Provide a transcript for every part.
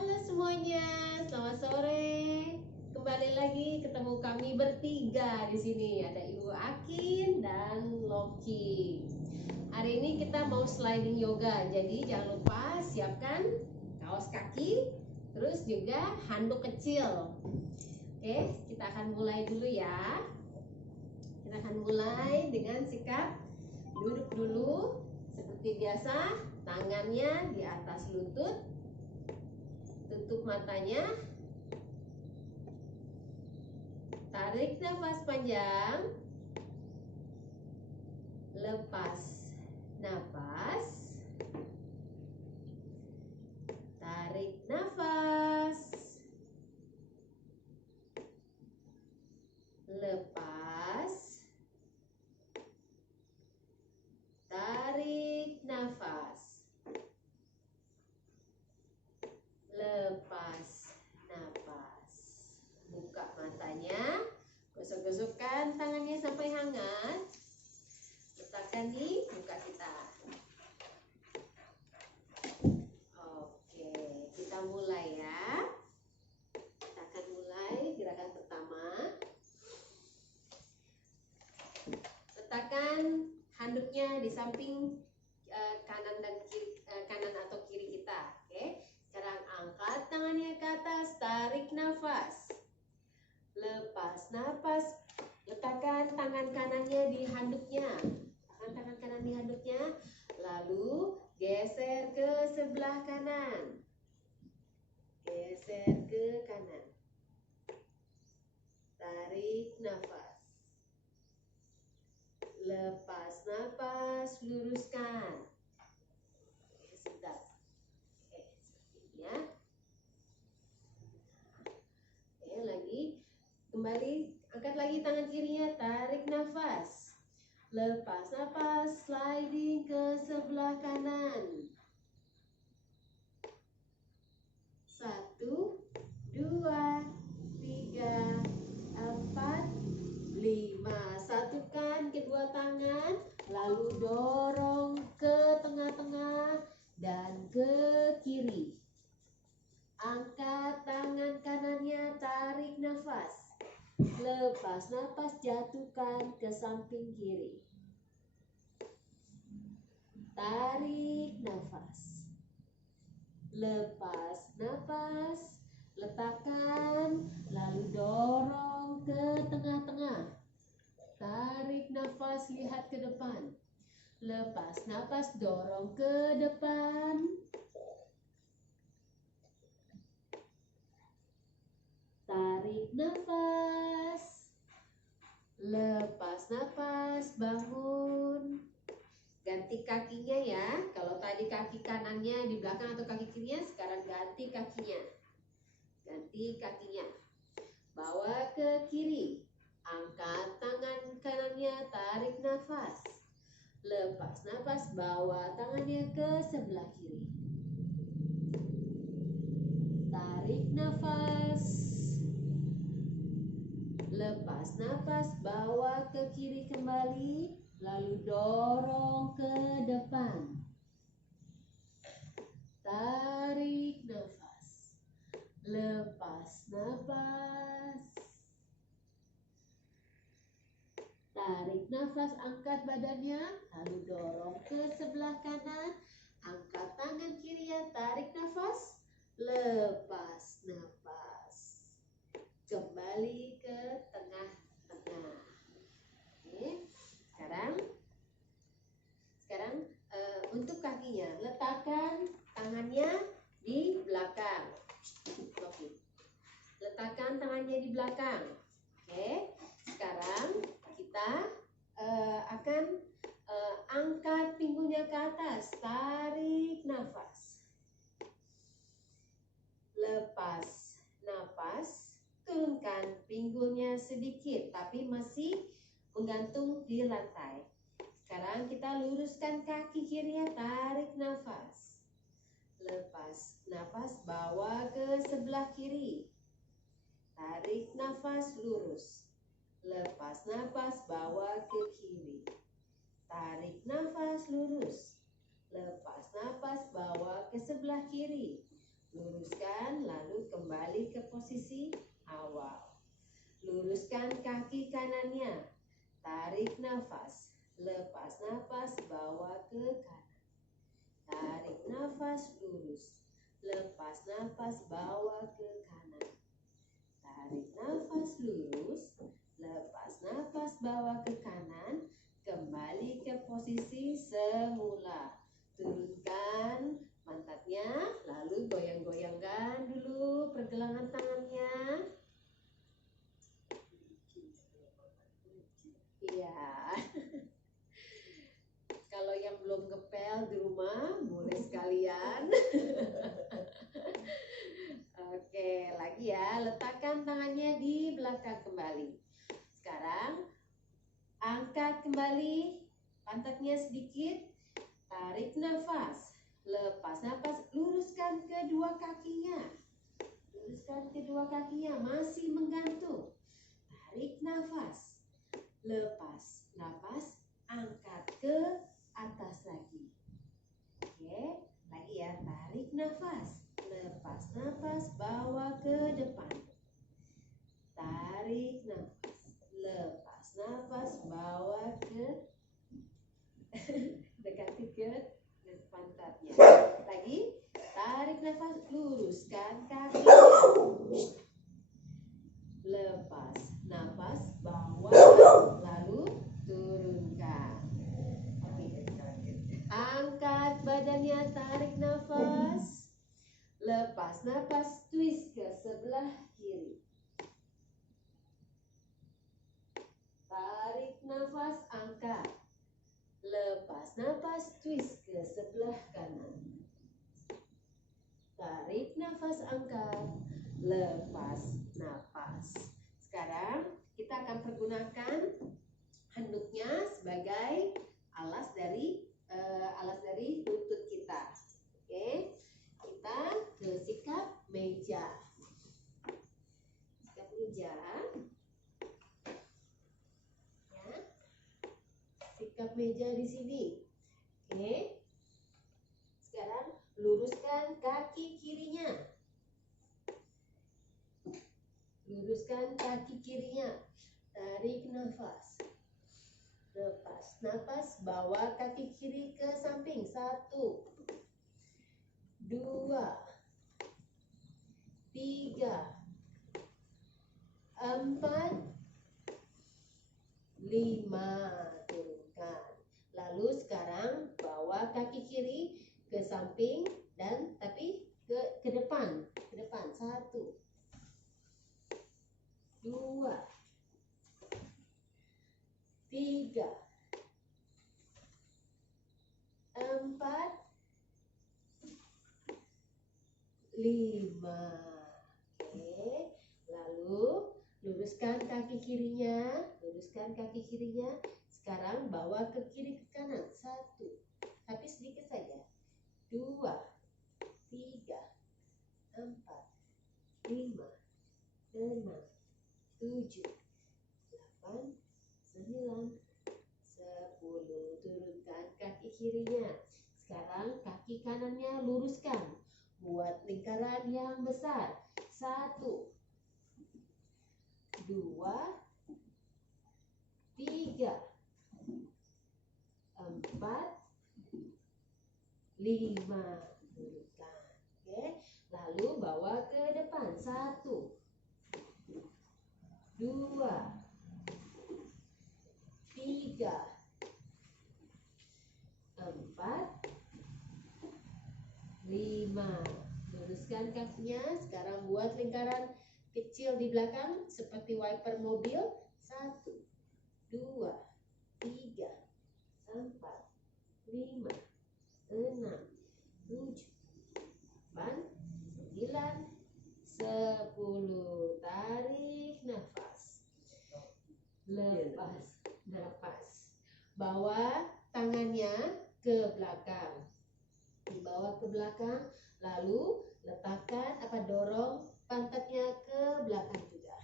Halo semuanya, selamat sore. Kembali lagi ketemu kami bertiga di sini. Ada Ibu Akin dan Loki. Hari ini kita mau sliding yoga. Jadi jangan lupa siapkan kaos kaki, terus juga handuk kecil. Oke, kita akan mulai dulu ya. Kita akan mulai dengan sikap duduk dulu seperti biasa, tangannya di atas lutut. Tutup matanya, tarik nafas panjang, lepas nafas, tarik nafas, lepas, tarik nafas, lepas nafas. Buka matanya, gosok-gosokkan tangannya sampai hangat. Letakkan di muka kita. Oke, kita mulai ya. Kita akan mulai gerakan pertama. Letakkan handuknya di samping kanan dan kiri, kanan atau kiri kita. Oke. Sekarang angkat tangannya ke atas, tarik nafas, lepas nafas, letakkan tangan kanannya di handuknya, tangan kanan di handuknya, lalu geser ke sebelah kanan, geser ke kanan, tarik nafas, lepas nafas, luruskan. Oke, sebentar. Ya. Oke, lagi. Kembali, angkat lagi tangan kirinya, tarik nafas. Lepas nafas, sliding ke sebelah kanan. 1, 2, 3, 4, 5. Satukan kedua tangan, lalu dorong ke tengah-tengah dan ke kiri. Angkat tangan kanannya, tarik nafas. Lepas nafas, jatuhkan ke samping kiri. Tarik nafas. Lepas nafas, letakkan, lalu dorong ke tengah-tengah. Tarik nafas, lihat ke depan. Lepas nafas, dorong ke depan. Tarik nafas, lepas nafas, bangun. Ganti kakinya ya. Kalau tadi kaki kanannya di belakang atau kaki kirinya, sekarang ganti kakinya. Ganti kakinya. Bawa ke kiri. Angkat tangan kanannya, tarik nafas. Lepas nafas, bawa tangannya ke sebelah kiri. Tarik nafas. Lepas nafas, bawa ke kiri kembali, lalu dorong ke depan. Tarik nafas. Lepas nafas. Tarik nafas, angkat badannya, lalu dorong ke sebelah kanan. Angkat tangan kirinya, tarik nafas. Lepas nafas. Kembali ke tengah-tengah. Oke, sekarang untuk kakinya, letakkan tangannya di belakang. Oke. Letakkan tangannya di belakang. Oke. Sekarang kita akan angkat pinggulnya ke atas. Tarik nafas. Lepas nafas. Turunkan pinggulnya sedikit, tapi masih menggantung di lantai. Sekarang kita luruskan kaki kirinya, tarik nafas. Lepas nafas, bawa ke sebelah kiri. Tarik nafas, lurus. Lepas nafas, bawa ke kiri. Tarik nafas, lurus. Lepas nafas, bawa ke sebelah kiri. Luruskan, lalu kembali ke posisi awal. Luruskan kaki kanannya. Tarik nafas. Lepas nafas, bawa ke kanan. Tarik nafas, lurus. Lepas nafas, bawa ke kanan. Tarik nafas, lurus. Lepas nafas, bawa ke kanan. Kembali ke posisi semula. Turunkan pantatnya, lalu goyang-goyangkan dulu pergelangan tangannya. Iya. Kalau yang belum ngepel di rumah, boleh sekalian. Oke, lagi ya. Letakkan tangannya di belakang kembali. Sekarang, angkat kembali pantatnya sedikit. Tarik nafas. Lepas nafas, luruskan kedua kakinya. Luruskan kedua kakinya, masih menggantung. Tarik nafas. Lepas nafas, angkat ke atas lagi. Oke, lagi ya. Tarik nafas. Lepas nafas, bawa ke depan. Tarik nafas. Lepas nafas, bawa ke dekati ke pantatnya. Lagi, tarik nafas, luruskan kakinya. Lepas nafas, bawa, lalu turunkan. Angkat badannya, tarik nafas. Lepas nafas, twist ke sebelah kiri. Tarik nafas, angkat. Lepas nafas, twist ke sebelah kanan. Tarik nafas, angkat. Lepas nafas. Sekarang kita akan pergunakan handuknya sebagai alas dari lutut kita. Oke, kita ke sikap meja. Sikap meja. Ya. Sikap meja di sini. Oke. Sekarang luruskan kaki kirinya. Luruskan kaki kirinya. Tarik nafas. Lepas nafas, bawa kaki kiri ke samping. 1, 2, 3, 4, 5. Turunkan. Lalu sekarang bawa kaki kiri ke samping dan tapi ke depan. Ke depan. 1, 2, 3, 4, 5. Oke. Lalu luruskan kaki kirinya. Luruskan kaki kirinya. Sekarang bawa ke kiri ke kanan. 1, tapi sedikit saja. 2, 3, 4, 5, 6, 7, 8, 9, 10. Turunkan kaki kirinya. Sekarang kaki kanannya luruskan. Buat lingkaran yang besar. 1, 2, 3, 4, 5. Turunkan. Oke. Lalu bawa ke depan. 1, 2, 3, 4, 5. Luruskan kakinya. Sekarang buat lingkaran kecil di belakang seperti wiper mobil. 1, 2, 3, 4, 5, 6, 7, 8, 9, 10. Tarik nafas. Lepas nafas. Bawa tangannya ke belakang. Dibawa ke belakang, lalu letakkan dorong pantatnya ke belakang juga.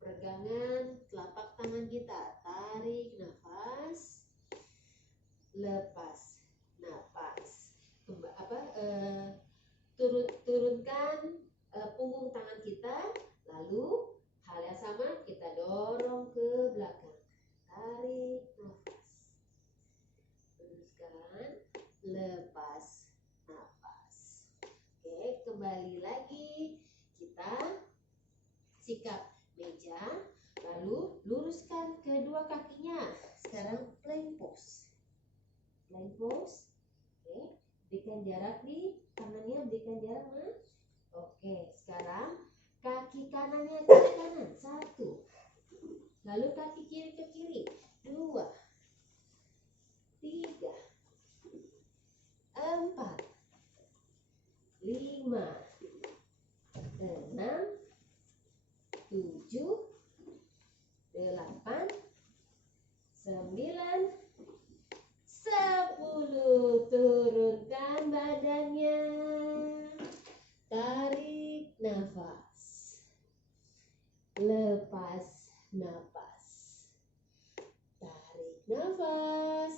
Pegangan telapak tangan kita. Tarik nafas. Lepas nafas. turunkan punggung tangan kita, lalu hal yang sama kita dorong ke belakang. Tarik nafas. Teruskan, lepas nafas. Oke, kembali lagi. Kita sikap meja, lalu luruskan kedua kakinya. Sekarang plank pose. Plank pose. Oke, berikan jarak nih, tangannya berikan jarak, Mas. Oke, sekarang kaki kanannya ke kanan, 1. Lalu kaki kiri ke kiri, 2, 3, 4, 5, 6, 7, 8, 9, 10. Turunkan badannya. Tarik nafas. Lepas nafas. Tarik nafas.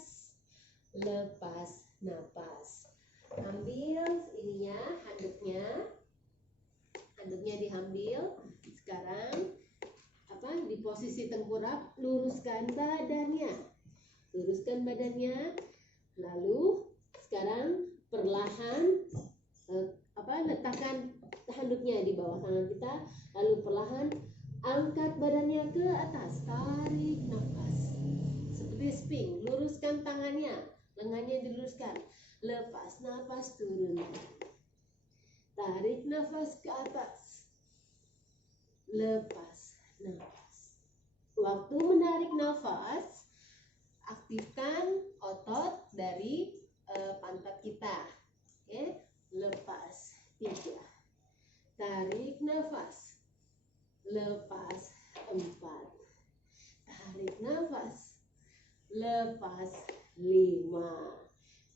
Lepas nafas. Ambil ininya, handuknya. Handuknya diambil. Sekarang di posisi tengkurap, luruskan badannya. Luruskan badannya. Lalu sekarang perlahan letakkan handuknya di bawah tangan kita, lalu perlahan angkat badannya ke atas. Tarik nafas. Seperti spring, luruskan tangannya, lengannya diluruskan. Lepas nafas, turun. Tarik nafas ke atas. Lepas nafas. Waktu menarik nafas, aktifkan otot dari pantat kita. Oke, lepas. 3. Tarik nafas. Lepas. 4. Tarik nafas. Lepas. 5.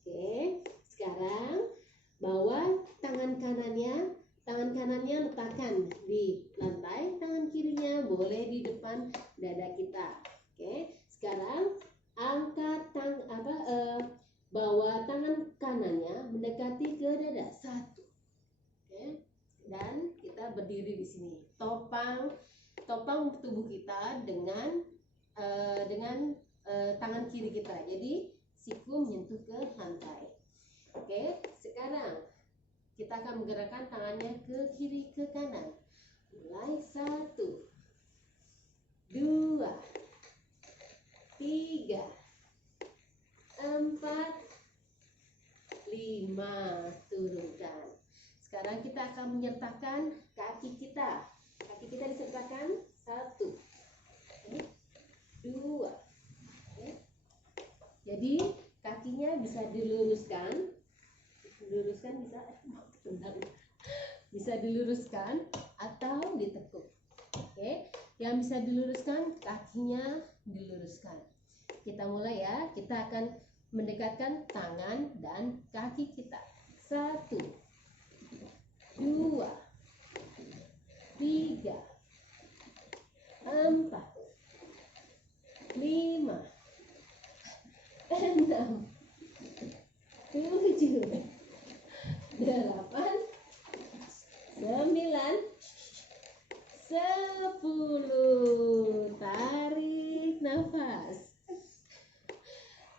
Oke, sekarang bawa tangan kanannya letakkan di lantai, tangan kirinya boleh di depan dada kita. Oke, sekarang angkat bawa tangan kanannya mendekati ke dada. 1. Oke, dan kita berdiri di sini. Topang tubuh kita dengan tangan kiri kita. Jadi siku menyentuh ke lantai. Oke, sekarang kita akan menggerakkan tangannya ke kiri ke kanan. Mulai 1, 2, 3, 4, 5. Turunkan. Sekarang kita akan menyertakan kaki kita. Kaki kita disertakan 1, 2. Jadi kakinya bisa diluruskan. Bisa diluruskan atau ditekuk. Oke, yang bisa diluruskan kakinya diluruskan. Kita mulai ya. Kita akan mendekatkan tangan dan kaki kita. 1, 2, 3, 4, 5, 6, 7, 8, 9, 10. Tarik nafas.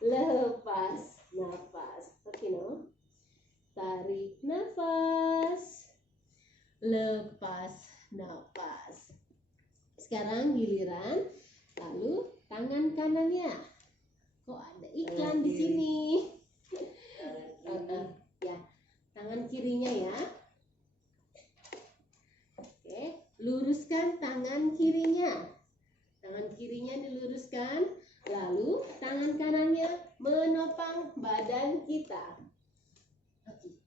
Lepas nafas. Oke, no? Tarik nafas. Lepas nafas. Sekarang giliran, lalu tangan kanannya. Kok ada iklan di sini? Ya, tangan kirinya ya. Oke, luruskan tangan kirinya. Tangan kirinya diluruskan, lalu tangan kanannya menopang badan kita. Oke.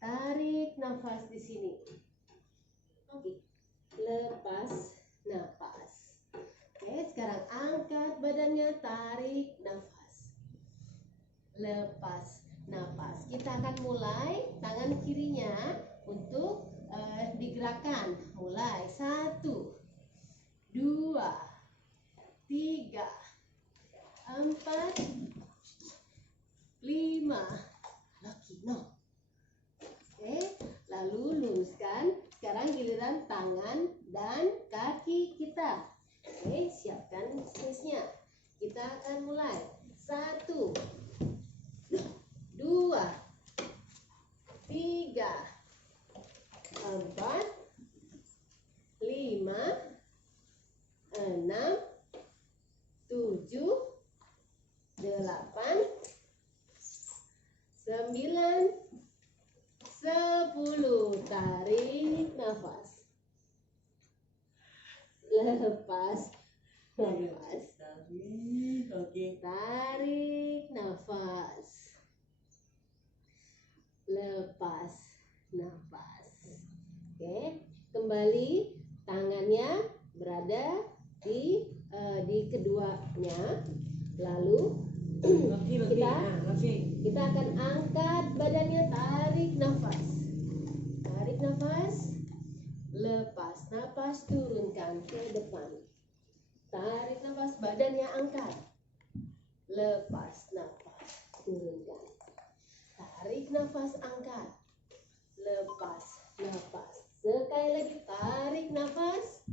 Tarik nafas di sini. Oke. Lepas nafas. Oke, sekarang angkat badannya, tarik nafas. Lepas nafas. Kita akan mulai tangan kirinya untuk digerakkan. Mulai 1, 2, 3, 4, 5. Oke, no. Oke, sekarang giliran tangan dan kaki kita. Oke, siapkan space-nya. Kita akan mulai. 1, 2, 3, 4, 5, 6, 7, 8, 9, 10. Tarik nafas. Lepas nafas. Oke. Tarik nafas. Lepas nafas. Oke, kembali tangannya berada di keduanya. Lalu kita akan angkat badannya, tarik nafas. Tarik nafas. Lepas nafas, turunkan ke depan. Tarik nafas, badannya angkat. Lepas nafas, turunkan. Tarik nafas, angkat. Lepas nafas. Sekali lagi, tarik nafas.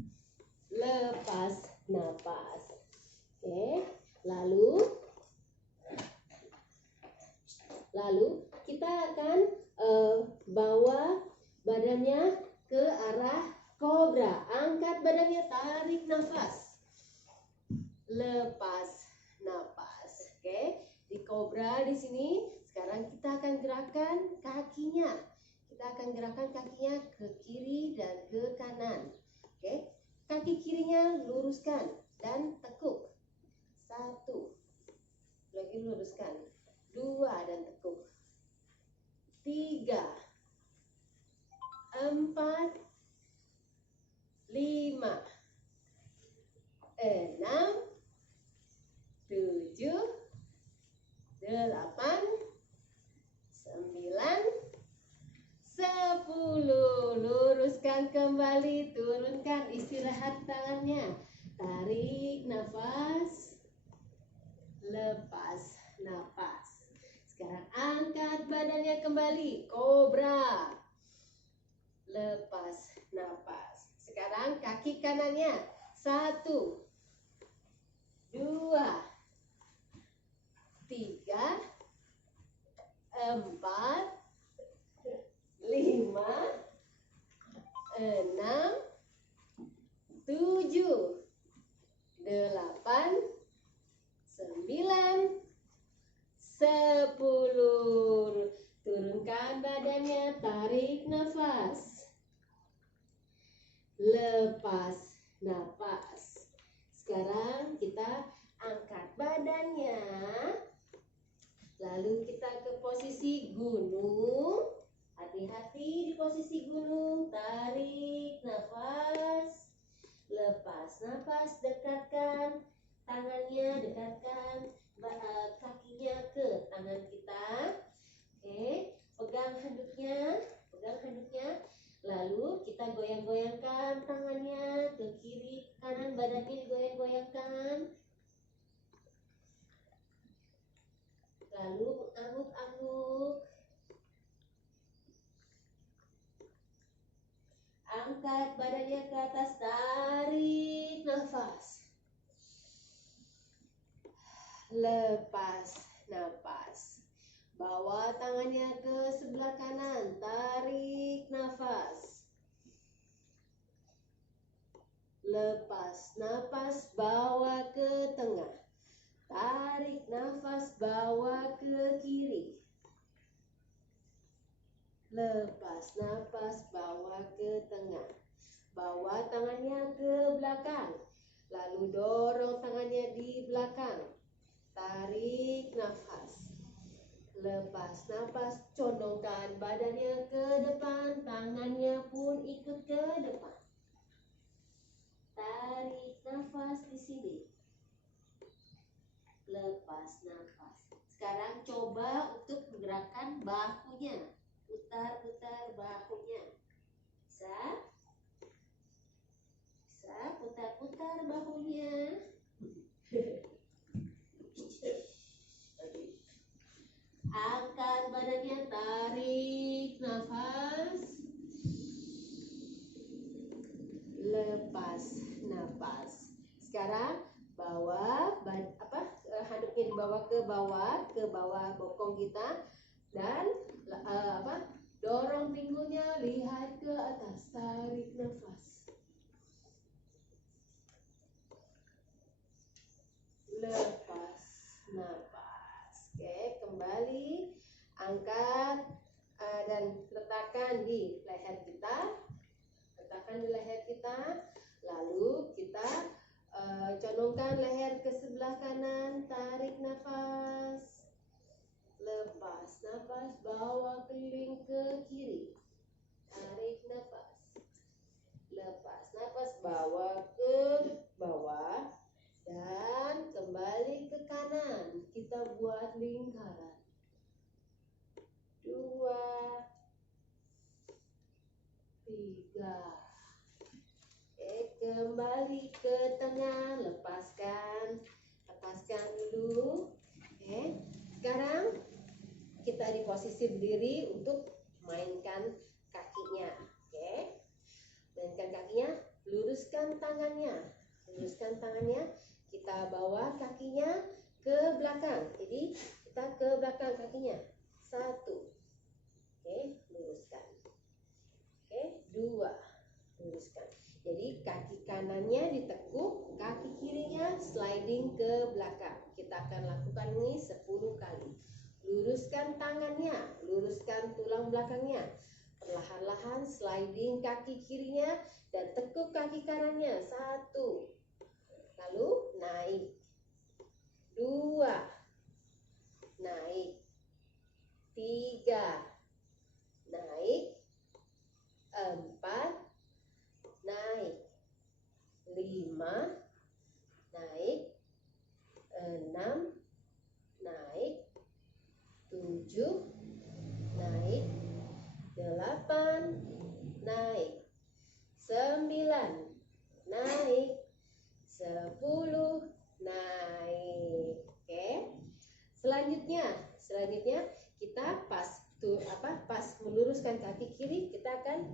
Lepas nafas. Oke, lalu kita akan bawa badannya ke arah kobra. Angkat badannya, tarik nafas. Lepas nafas. Oke, di kobra di sini sekarang kita akan gerakan kakinya. Kita akan gerakan kakinya ke kiri dan ke kanan. Oke, kaki kirinya luruskan dan tekuk. 1, lagi luruskan. 2 dan tekuk. 3, 4, 5, 6, 7, 8, 9, 10. Luruskan kembali, turunkan, istirahat tangannya. Tarik nafas. Lepas nafas. Sekarang angkat badannya kembali, kobra. Lepas nafas. Sekarang kaki kanannya. 1, 2, 3, 4, 5, 6, 7, 8, 9, 10. Turunkan badannya, tarik nafas. Lepas nafas. Sekarang kita angkat badannya. Lalu kita ke posisi gunung. Hati-hati di posisi gunung. Tarik nafas. Lepas nafas, dekatkan tangannya, dekatkan kakinya ke tangan kita. Oke, pegang handuknya. Lalu kita goyang-goyangkan tangannya ke kiri, ke kanan, badannya digoyang-goyangkan. Lalu angguk-angguk. Angkat badannya ke atas, tarik nafas. Lepas nafas. Bawa tangannya ke sebelah kanan, tarik nafas. Lepas nafas, bawa ke tengah. Tarik nafas, bawa ke kiri. Lepas nafas, bawa ke tengah. Bawa tangannya ke belakang. Lalu dorong tangannya di belakang. Tarik nafas. Lepas nafas, condongkan badannya ke depan. Tangannya pun ikut ke depan. Tarik nafas di sini. Lepas nafas. Sekarang coba untuk gerakan bahunya. Putar-putar bahunya. Bisa? Bisa putar-putar bahunya. Angkat badannya, tarik nafas. bawah bokong kita, dan dorong pinggulnya, lihat ke atas, tarik nafas, lepas nafas. Oke, kembali angkat dan letakkan di leher kita, lalu kita condongkan leher ke sebelah kanan, tarik nafas, lepas nafas, bawa keliling ke kiri, tarik nafas, lepas nafas, bawa ke bawah dan kembali ke kanan. Kita buat lingkaran, 2, 3. Kembali ke tengah, lepaskan dulu. Oke, sekarang kita di posisi berdiri untuk mainkan kakinya. Oke, mainkan kakinya, luruskan tangannya, kita bawa kakinya ke belakang. Jadi kita ke belakang kakinya, 1. Oke, luruskan. Oke, 2, luruskan. Jadi kaki kanannya ditekuk, kaki kirinya sliding ke belakang. Kita akan lakukan ini 10 kali. Luruskan tangannya, luruskan tulang belakangnya. Perlahan-lahan sliding kaki kirinya dan tekuk kaki kanannya, 1. Lalu naik, 2, naik, 3, naik, 4, naik, 5, naik, 6, naik, 7, naik, 8, naik, 9, naik, 10, naik. Oke. Selanjutnya kita pas meluruskan kaki kiri, kita akan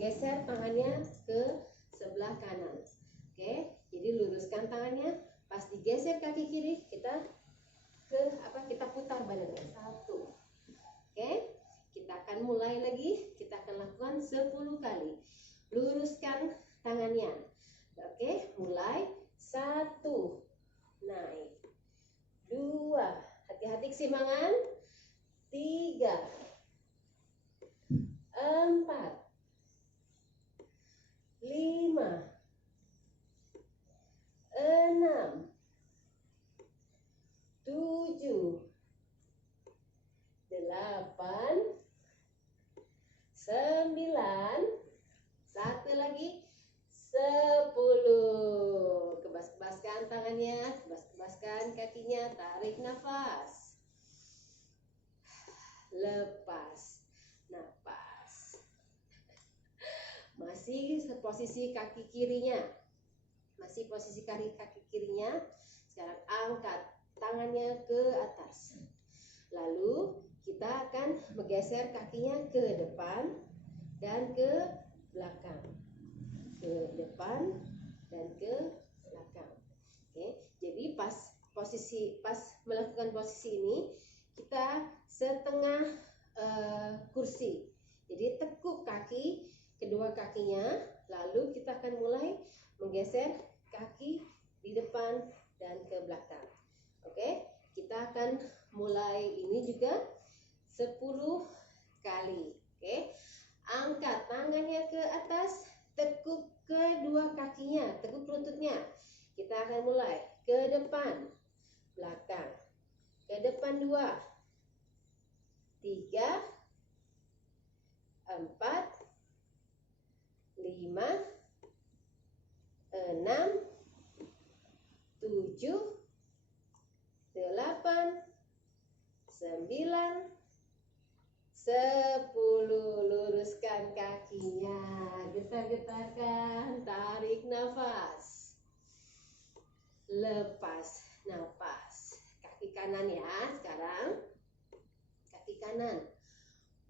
geser tangannya ke sebelah kanan. Oke, jadi luruskan tangannya, pas digeser kaki kiri, kita putar badannya, 1. Oke, kita akan mulai lagi, kita akan lakukan 10 kali. Luruskan tangannya. Oke, mulai, 1, naik, 2, hati-hati keseimbangan, 3, 4, 5, 6, 7, 8, 9, satu lagi, 10. Kebas-kebaskan tangannya, kebas-kebaskan kakinya, tarik nafas, lepas nafas. Masih posisi kaki kirinya, sekarang angkat tangannya ke atas, lalu kita akan menggeser kakinya ke depan dan ke belakang, ke depan dan ke belakang. Oke, jadi pas melakukan posisi ini, kita setengah kursi. Jadi tekuk kedua kakinya, lalu kita akan mulai menggeser kaki di depan dan ke belakang. Oke, kita akan mulai ini juga 10 kali. Oke, angkat tangannya ke atas, tekuk kedua kakinya, tekuk lututnya. Kita akan mulai ke depan, belakang, ke depan 2, 3, 4, 5, 6, 7, 8, 9, 10. Luruskan kakinya, getar-getarkan, tarik nafas, lepas nafas. Kaki kanan ya, sekarang kaki kanan,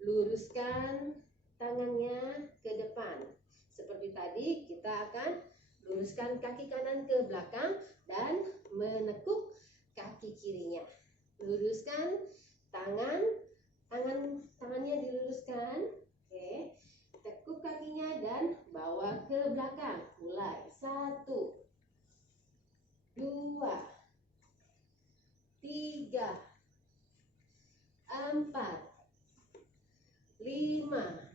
luruskan tangannya ke depan. Seperti tadi, kita akan luruskan kaki kanan ke belakang dan menekuk kaki kirinya. Luruskan tangannya diluruskan. Oke. Tekuk kakinya dan bawa ke belakang. Mulai. 1, 2, 3, 4, 5,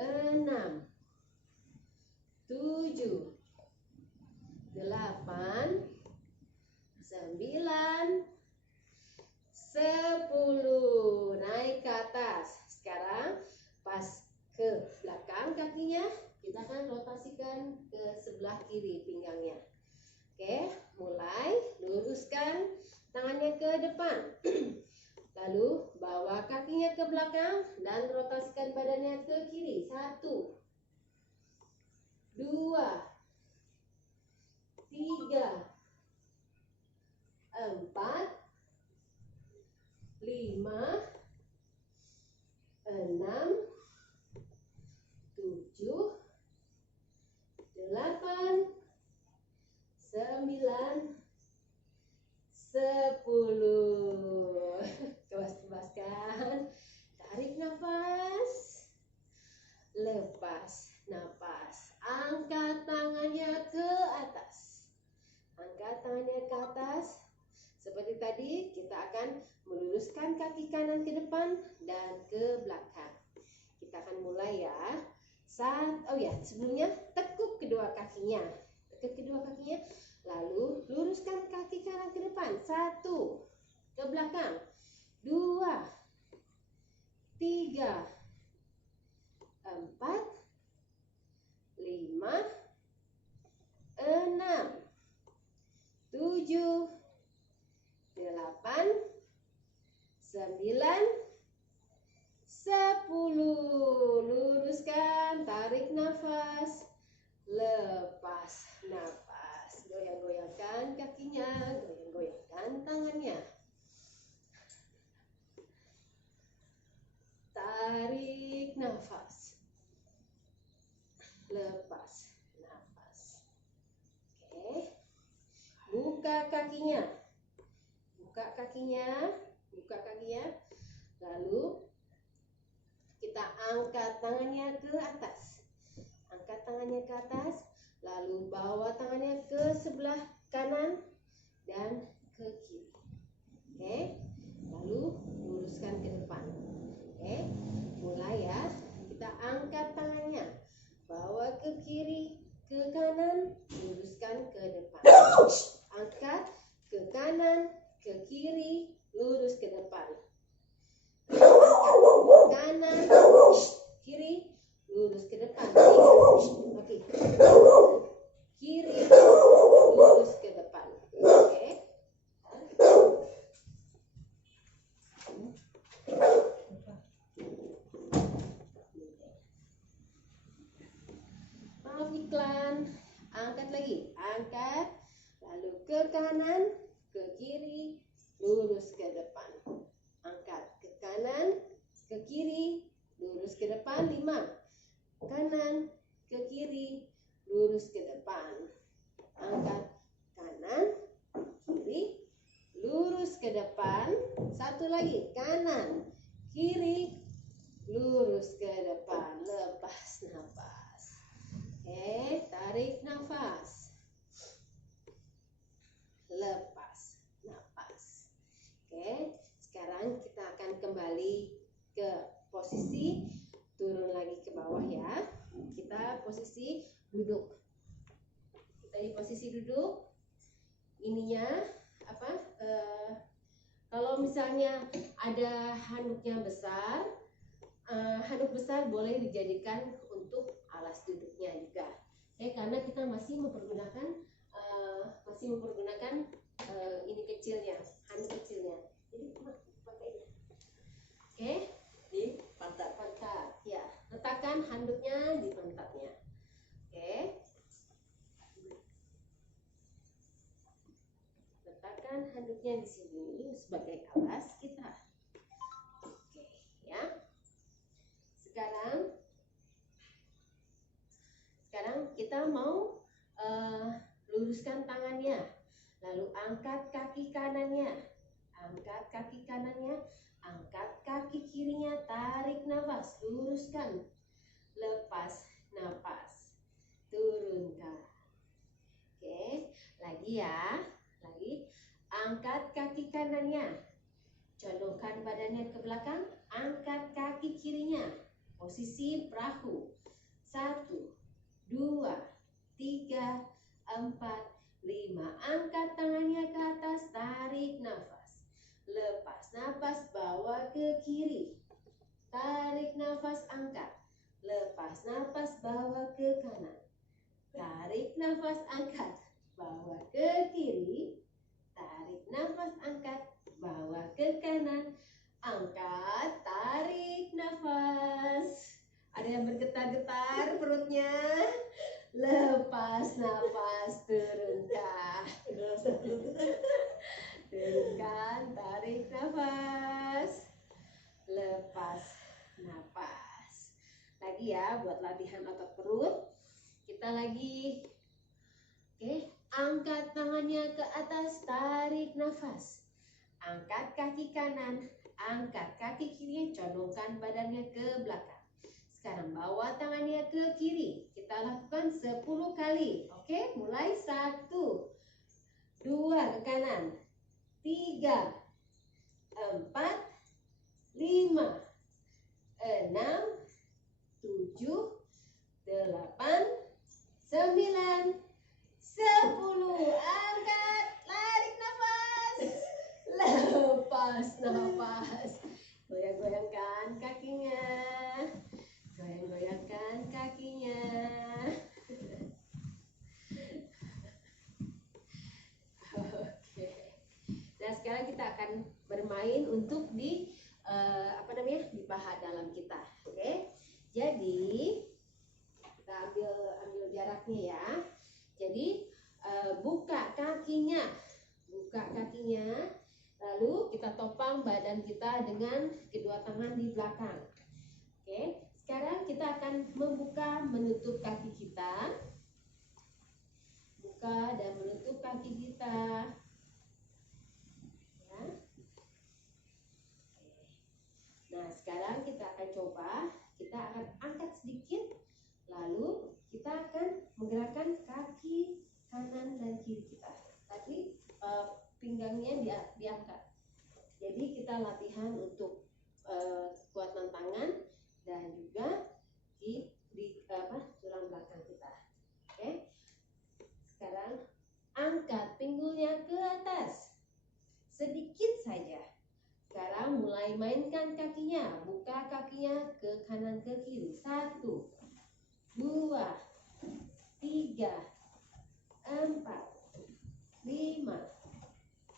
6, 7, 8, 9, 10. Naik ke atas. Sekarang pas ke belakang kakinya, kita akan rotasikan ke sebelah kiri pinggangnya. Oke, mulai. Luruskan tangannya ke depan. Lalu bawa kakinya ke belakang dan rotasikan badannya ke kiri. 1, 2, 3, 4, 5, 6, 7, 8, 9, 10. Kebaskan. Tarik nafas. Lepas nafas. Angkat tangannya ke atas. Angkat tangannya ke atas. Seperti tadi, kita akan meluruskan kaki kanan ke depan dan ke belakang. Kita akan mulai ya. Sebelumnya tekuk kedua kakinya. Tekuk kedua kakinya. Lalu luruskan kaki kanan ke depan. 1, ke belakang. 2, 3, 4, 5, 6, 7, 8, 9, 10. Luruskan, tarik nafas, lepas nafas. Goyang-goyangkan kakinya, goyang-goyangkan tangannya. Tarik nafas, lepas nafas. Oke, buka kakinya. Buka kakinya. Lalu kita angkat tangannya ke atas. Angkat tangannya ke atas. Lalu bawa tangannya ke sebelah kanan dan ke kiri. Oke. Lalu luruskan ke depan. Oke. Mulai ya. Kita angkat tangannya. Bawa ke kiri, ke kanan, luruskan ke depan. Angkat ke kanan, ke kiri, lurus ke depan. Kanan, kiri, lurus ke depan. Oke. Kiri, lurus ke depan. Oke. Maaf iklan. Angkat lagi. Angkat. Lalu ke kanan, ke kiri, lurus ke depan. Angkat ke kanan, ke kiri, lurus ke depan. 5. Kanan, ke kiri, lurus ke depan. Angkat kanan, kiri, lurus ke depan. 1 lagi, kanan, kiri, lurus ke depan. Lepas nafas. Oke, tarik nafas. Lepas nafas. Oke, sekarang kita akan kembali ke posisi, turun lagi ke bawah ya. Kita posisi duduk. Kita di posisi duduk. Ininya apa? Kalau misalnya ada handuknya besar, handuk besar boleh dijadikan untuk alas duduknya juga. Karena kita masih mempergunakan ini kecilnya, handuk kecilnya. Jadi pakai ini. Oke, Di pantat. Ya, letakkan handuknya di pantatnya. Oke. Letakkan handuknya di sini sebagai alas kita. Oke, ya. Sekarang kita mau luruskan tangannya. Lalu angkat kaki kanannya, angkat kaki kanannya, angkat kaki kirinya, tarik nafas, luruskan, lepas nafas, turunkan. Oke, lagi ya, lagi. Angkat kaki kanannya, condongkan badannya ke belakang, angkat kaki kirinya, posisi perahu. 1, 2, 3, 4, 5. Angkat tangannya ke atas, tarik nafas. Lepas nafas, bawa ke kiri. Tarik nafas, angkat. Lepas nafas, bawa ke kanan. Tarik nafas, angkat. Bawa ke kiri. Tarik nafas, angkat. Bawa ke kanan. Angkat, tarik nafas. Ada yang bergetar-getar perutnya. Lepas nafas, turunkan. Turunkan, tarik nafas. Lepas nafas. Lagi ya, buat latihan otot perut. Kita lagi. Oke, angkat tangannya ke atas, tarik nafas. Angkat kaki kanan, angkat kaki kiri, condongkan badannya ke belakang. Sekarang bawa tangannya ke kiri. Kita lakukan 10 kali. Oke, mulai 1, 2 ke kanan, 3, 4, 5, 6, 7, 8, 9, 10. Angkat, tarik nafas, lepas nafas. Goyang-goyangkan kakinya, goyang-goyangkan kakinya. Oke. Nah, sekarang kita akan bermain untuk di di paha dalam kita. Oke. Jadi kita ambil jaraknya ya. Jadi buka kakinya, lalu kita topang badan kita dengan kedua tangan di belakang. Oke, sekarang kita akan membuka, menutup kaki kita, buka dan menutup kaki kita. Ya. Nah, sekarang kita akan coba, kita akan angkat sedikit, lalu kita akan menggerakkan kaki kanan dan kiri kita. Tapi pinggangnya diangkat. Jadi kita latihan untuk kekuatan tangan dan juga di tulang belakang kita. Oke. Sekarang angkat pinggulnya ke atas. Sedikit saja. Sekarang mulai mainkan kakinya, buka kakinya ke kanan ke kiri. 1, 2, 3, 4, 5,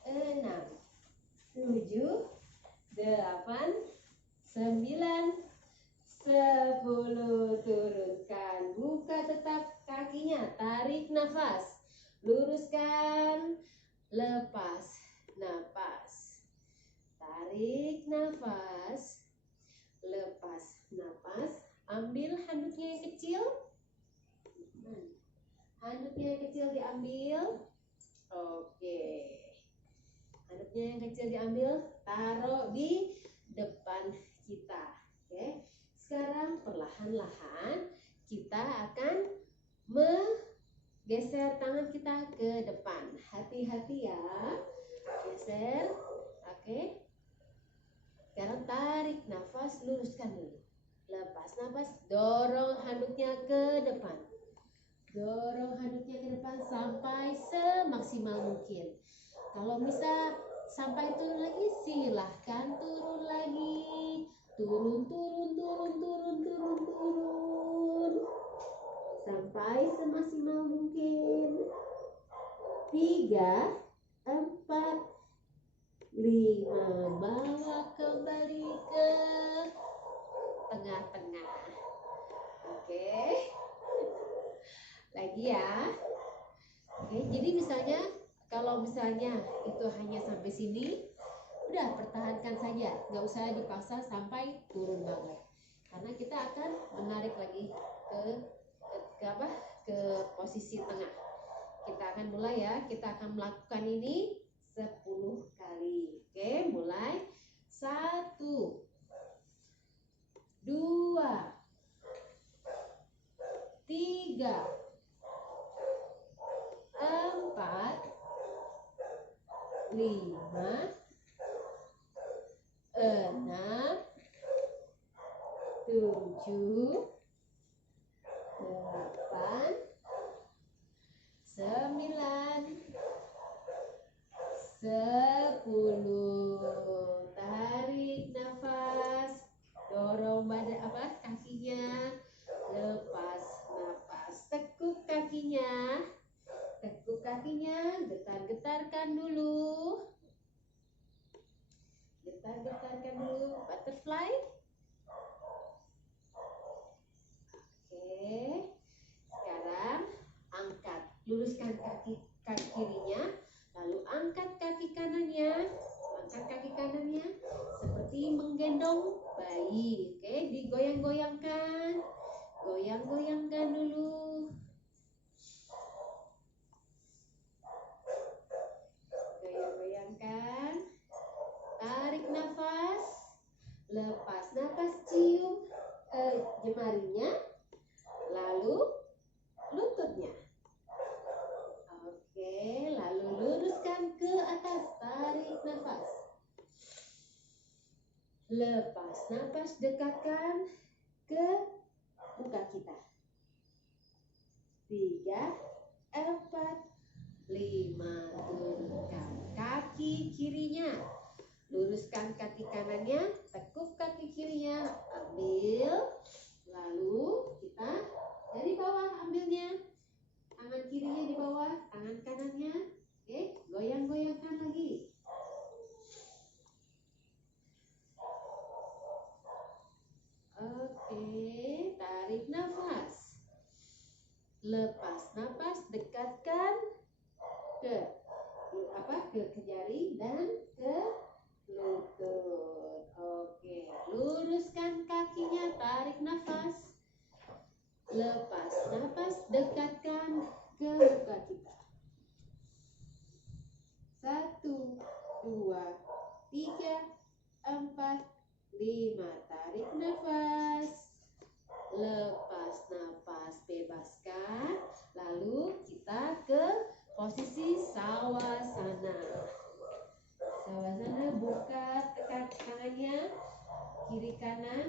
6, 7, 8, 9, 10. Turunkan, buka tetap kakinya, tarik nafas, luruskan, lepas nafas, tarik nafas, lepas nafas. Ambil handuknya yang kecil, diambil. Oke, handuknya yang kecil diambil, taruh di depan kita. Oke, sekarang perlahan-lahan kita akan menggeser tangan kita ke depan. Hati-hati ya, geser. Oke, sekarang tarik nafas, luruskan dulu. Lepas nafas, dorong handuknya ke depan. Dorong handuknya ke depan sampai semaksimal mungkin. Kalau bisa sampai turun lagi, silahkan turun lagi. Turun. Sampai semaksimal mungkin. 3, 4, 5. Bawa kembali ke tengah-tengah. Oke. Lagi ya. Oke, jadi misalnya kalau misalnya itu hanya sampai sini, udah pertahankan saja, nggak usah dipaksa sampai turun banget, karena kita akan menarik lagi ke posisi tengah. Kita akan mulai ya. Kita akan melakukan ini 10 kali. Oke, mulai. 1, 2, 3, 4, 5, 6, 7, 8, 9, 10. Tarik nafas, dorong badan kakinya, lepas nafas, tekuk kakinya, getar-getarkan dulu, butterfly. Oke, sekarang angkat, luruskan kaki kirinya, lalu angkat kaki kanannya, seperti menggendong bayi. Oke, digoyang-goyangkan, goyang-goyangkan dulu, goyang-goyangkan. Tarik nafas, lepas nafas, cium jemarinya, lalu lututnya. Oke, lalu luruskan ke atas, tarik nafas. Lepas nafas, dekatkan ke muka kita. 3, 4, 5, turunkan kaki kirinya. Luruskan kaki kanannya, tekuk kaki kirinya, ambil. Lalu kita dari bawah ambilnya. Tangan kirinya di bawah, tangan kanannya. Oke, goyang-goyangkan lagi. Oke, tarik nafas. Lepas nafas, dekatkan ke jari dan ke lutut. Oke, luruskan kakinya, tarik nafas. Lepas nafas, dekatkan ke muka kita. 1, 2, 3, 4, 5. Tarik nafas. Lepas nafas, bebaskan. Lalu kita ke posisi sawasana. Sawasana, buka tangannya kiri kanan.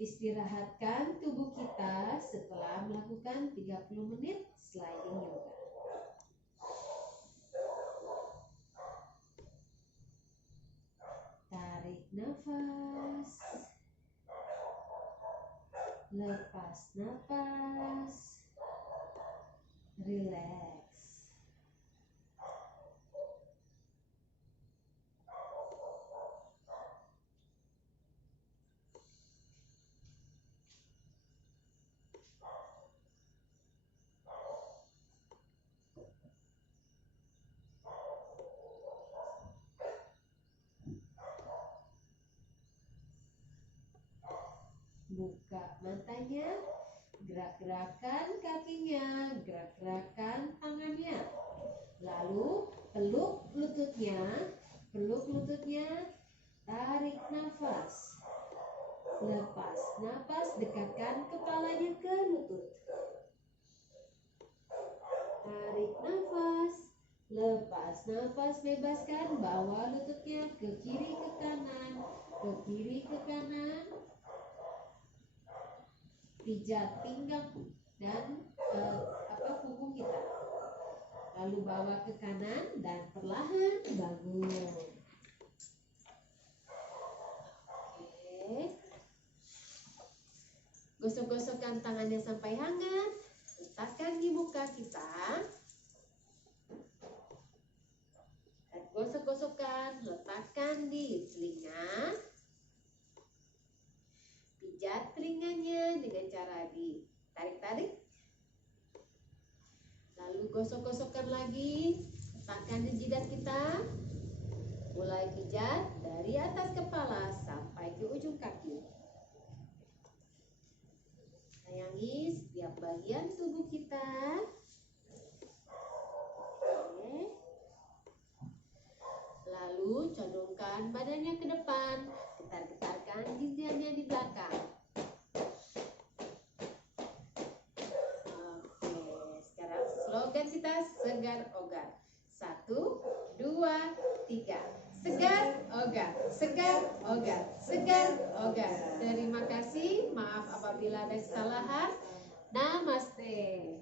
Istirahatkan tubuh kita setelah melakukan 30 menit sliding yoga. Tarik nafas. Lepas nafas. Relax. Buka matanya, gerak-gerakan kakinya, gerak-gerakan tangannya. Lalu peluk lututnya, tarik nafas. Lepas nafas, dekatkan kepalanya ke lutut. Tarik nafas, lepas nafas, bebaskan, bawa lututnya ke kiri ke kanan, pijat pinggang dan punggung kita. Lalu bawa ke kanan dan perlahan bangun. Oke. Gosok-gosokkan tangannya sampai hangat. Letakkan di muka kita. Dan gosok-gosokkan, letakkan di telinga. Pijat telinganya dengan cara ditarik-tarik. Lalu gosok-gosokkan lagi, letakkan di jidat kita. Mulai pijat dari atas kepala sampai ke ujung kaki. Sayangi setiap bagian tubuh kita. Oke. Lalu condongkan badannya ke depan, getar-getarkan ginjalnya di belakang. Oke, sekarang slogan kita segar ogar. 1, 2, 3. Segar ogar, segar ogar, segar ogar. Terima kasih, maaf apabila ada kesalahan. Namaste.